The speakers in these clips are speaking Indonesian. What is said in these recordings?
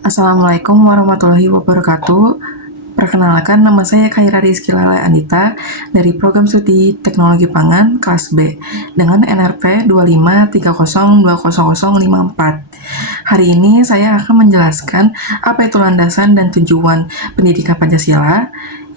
Assalamualaikum warahmatullahi wabarakatuh. Perkenalkan, nama saya Khaira Rizky Lala Andita dari Program Studi Teknologi Pangan kelas B dengan NRP 2530200054. Hari ini saya akan menjelaskan apa itu landasan dan tujuan pendidikan Pancasila.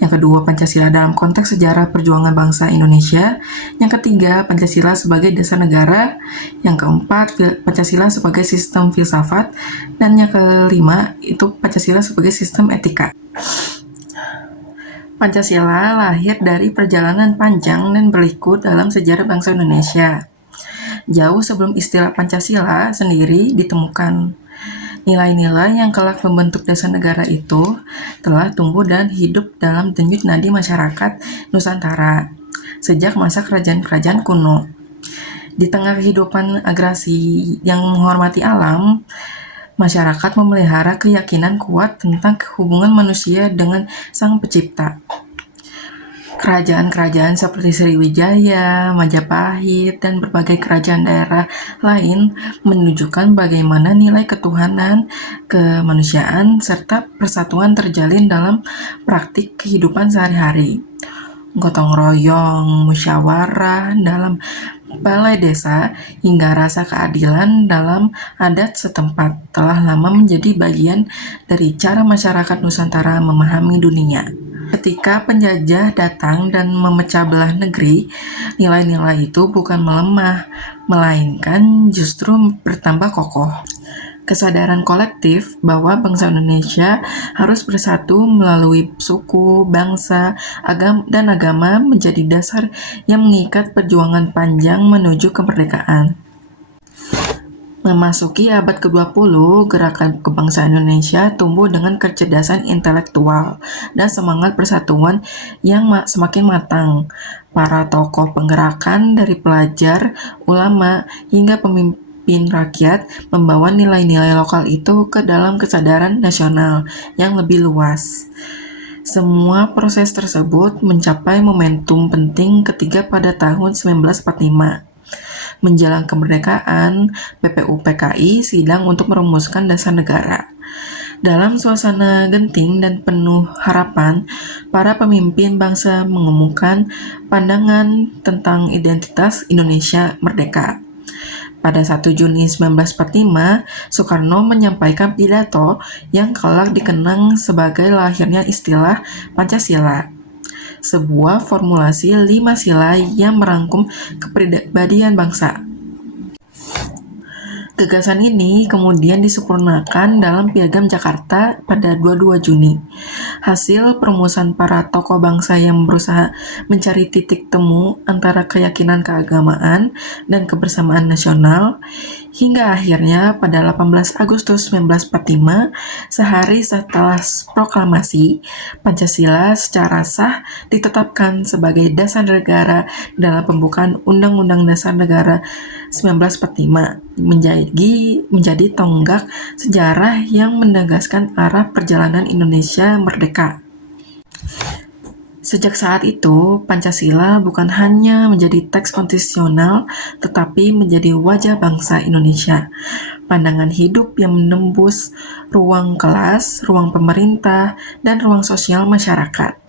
Yang kedua, Pancasila dalam konteks sejarah perjuangan bangsa Indonesia. Yang ketiga, Pancasila sebagai dasar negara. Yang keempat, Pancasila sebagai sistem filsafat. Dan yang kelima, itu Pancasila sebagai sistem etika. Pancasila lahir dari perjalanan panjang dan berliku dalam sejarah bangsa Indonesia. Jauh sebelum istilah Pancasila sendiri ditemukan, nilai-nilai yang kelak membentuk dasar negara itu telah tumbuh dan hidup dalam denyut nadi masyarakat Nusantara sejak masa kerajaan-kerajaan kuno. Di tengah kehidupan agrasi yang menghormati alam, masyarakat memelihara keyakinan kuat tentang hubungan manusia dengan Sang Pencipta. Kerajaan-kerajaan seperti Sriwijaya, Majapahit, dan berbagai kerajaan daerah lain menunjukkan bagaimana nilai ketuhanan, kemanusiaan, serta persatuan terjalin dalam praktik kehidupan sehari-hari. Gotong royong, musyawarah dalam balai desa, hingga rasa keadilan dalam adat setempat telah lama menjadi bagian dari cara masyarakat Nusantara memahami dunia. Ketika penjajah datang dan memecah belah negeri, nilai-nilai itu bukan melemah, melainkan justru bertambah kokoh. Kesadaran kolektif bahwa bangsa Indonesia harus bersatu melalui suku, bangsa, dan agama menjadi dasar yang mengikat perjuangan panjang menuju kemerdekaan. Memasuki abad ke-20, gerakan kebangsaan Indonesia tumbuh dengan kecerdasan intelektual dan semangat persatuan yang semakin matang. Para tokoh penggerakan dari pelajar, ulama, hingga pemimpin rakyat membawa nilai-nilai lokal itu ke dalam kesadaran nasional yang lebih luas. Semua proses tersebut mencapai momentum penting ketika pada tahun 1945. Menjelang kemerdekaan, PPUPKI sidang untuk merumuskan dasar negara. Dalam suasana genting dan penuh harapan, para pemimpin bangsa mengumumkan pandangan tentang identitas Indonesia merdeka. Pada 1 Juni 1945, Soekarno menyampaikan pidato yang kelak dikenang sebagai lahirnya istilah Pancasila, sebuah formulasi 5 sila yang merangkum kepribadian bangsa. Gagasan ini kemudian disempurnakan dalam Piagam Jakarta pada 22 Juni. Hasil perumusan para tokoh bangsa yang berusaha mencari titik temu antara keyakinan keagamaan dan kebersamaan nasional, hingga akhirnya pada 18 Agustus 1945, sehari setelah proklamasi, Pancasila secara sah ditetapkan sebagai dasar negara dalam pembukaan Undang-Undang Dasar Negara 1945, menjadi tonggak sejarah yang menegaskan arah perjalanan Indonesia merdeka. Sejak saat itu, Pancasila bukan hanya menjadi teks konstitusional, tetapi menjadi wajah bangsa Indonesia. Pandangan hidup yang menembus ruang kelas, ruang pemerintah, dan ruang sosial masyarakat.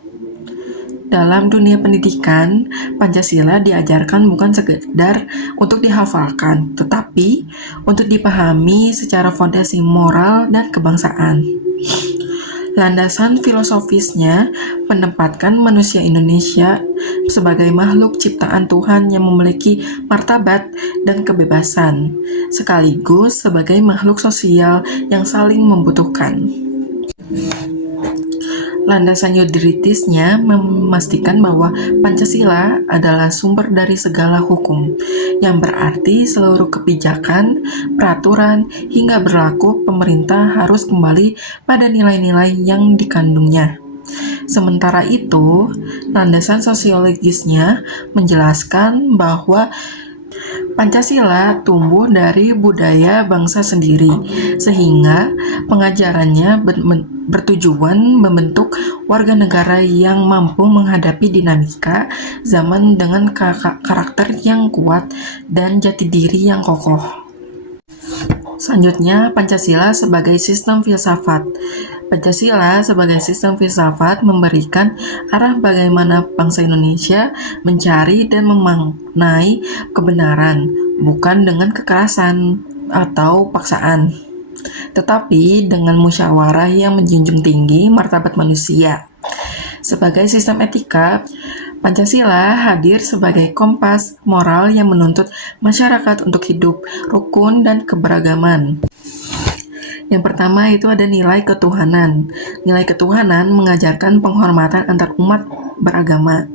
Dalam dunia pendidikan, Pancasila diajarkan bukan sekedar untuk dihafalkan, tetapi untuk dipahami secara fondasi moral dan kebangsaan. Landasan filosofisnya menempatkan manusia Indonesia sebagai makhluk ciptaan Tuhan yang memiliki martabat dan kebebasan, sekaligus sebagai makhluk sosial yang saling membutuhkan. Landasan yudritisnya memastikan bahwa Pancasila adalah sumber dari segala hukum, yang berarti seluruh kebijakan, peraturan, hingga berlaku pemerintah harus kembali pada nilai-nilai yang dikandungnya. Sementara itu, landasan sosiologisnya menjelaskan bahwa Pancasila tumbuh dari budaya bangsa sendiri, sehingga pengajarannya bertujuan membentuk warga negara yang mampu menghadapi dinamika zaman dengan karakter yang kuat dan jati diri yang kokoh. Selanjutnya, Pancasila sebagai sistem filsafat. Pancasila sebagai sistem filsafat memberikan arah bagaimana bangsa Indonesia mencari dan memaknai kebenaran, bukan dengan kekerasan atau paksaan, tetapi dengan musyawarah yang menjunjung tinggi martabat manusia. Sebagai sistem etika, Pancasila hadir sebagai kompas moral yang menuntut masyarakat untuk hidup rukun dan keberagaman. Yang pertama itu ada nilai ketuhanan. Nilai ketuhanan mengajarkan penghormatan antar umat beragama.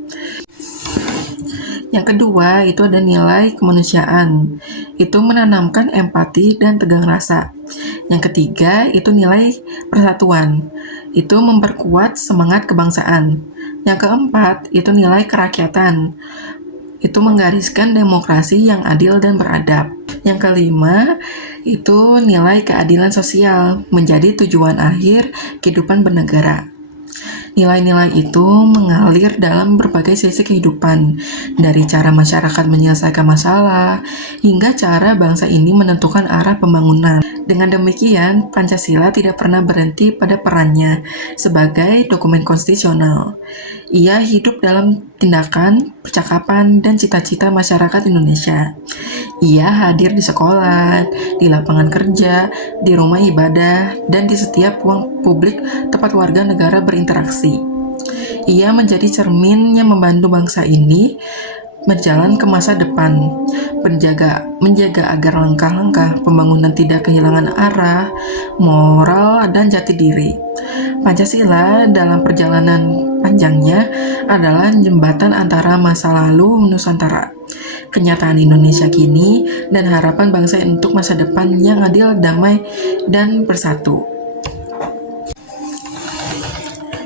Yang kedua itu ada nilai kemanusiaan. Itu menanamkan empati dan tegang rasa. Yang ketiga itu nilai persatuan. Itu memperkuat semangat kebangsaan. Yang keempat itu nilai kerakyatan. Itu menggariskan demokrasi yang adil dan beradab. Yang kelima itu nilai keadilan sosial menjadi tujuan akhir kehidupan bernegara. Nilai-nilai itu mengalir dalam berbagai sisi kehidupan, dari cara masyarakat menyelesaikan masalah hingga cara bangsa ini menentukan arah pembangunan. Dengan demikian, Pancasila tidak pernah berhenti pada perannya sebagai dokumen konstitusional. Ia hidup dalam tindakan, percakapan, dan cita-cita masyarakat Indonesia. Ia hadir di sekolah, di lapangan kerja, di rumah ibadah, dan di setiap ruang publik tempat warga negara berinteraksi. Ia menjadi cermin yang membantu bangsa ini berjalan ke masa depan, menjaga agar langkah-langkah pembangunan tidak kehilangan arah, moral, dan jati diri. Pancasila dalam perjalanan panjangnya adalah jembatan antara masa lalu Nusantara, kenyataan Indonesia kini, dan harapan bangsa untuk masa depan yang adil, damai, dan bersatu.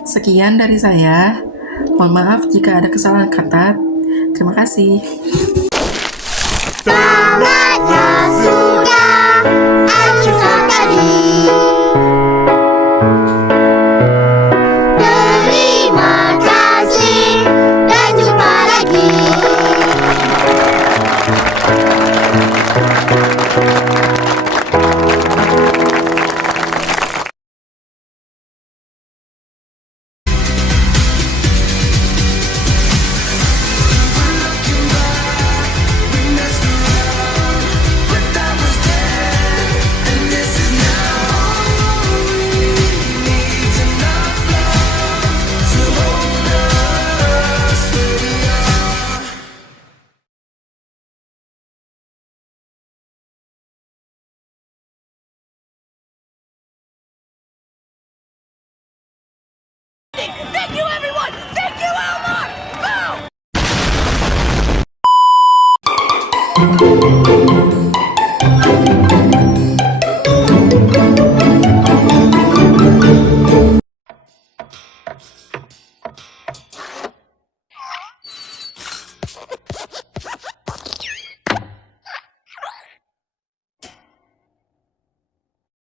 Sekian dari saya. Mohon maaf jika ada kesalahan kata. Terima kasih.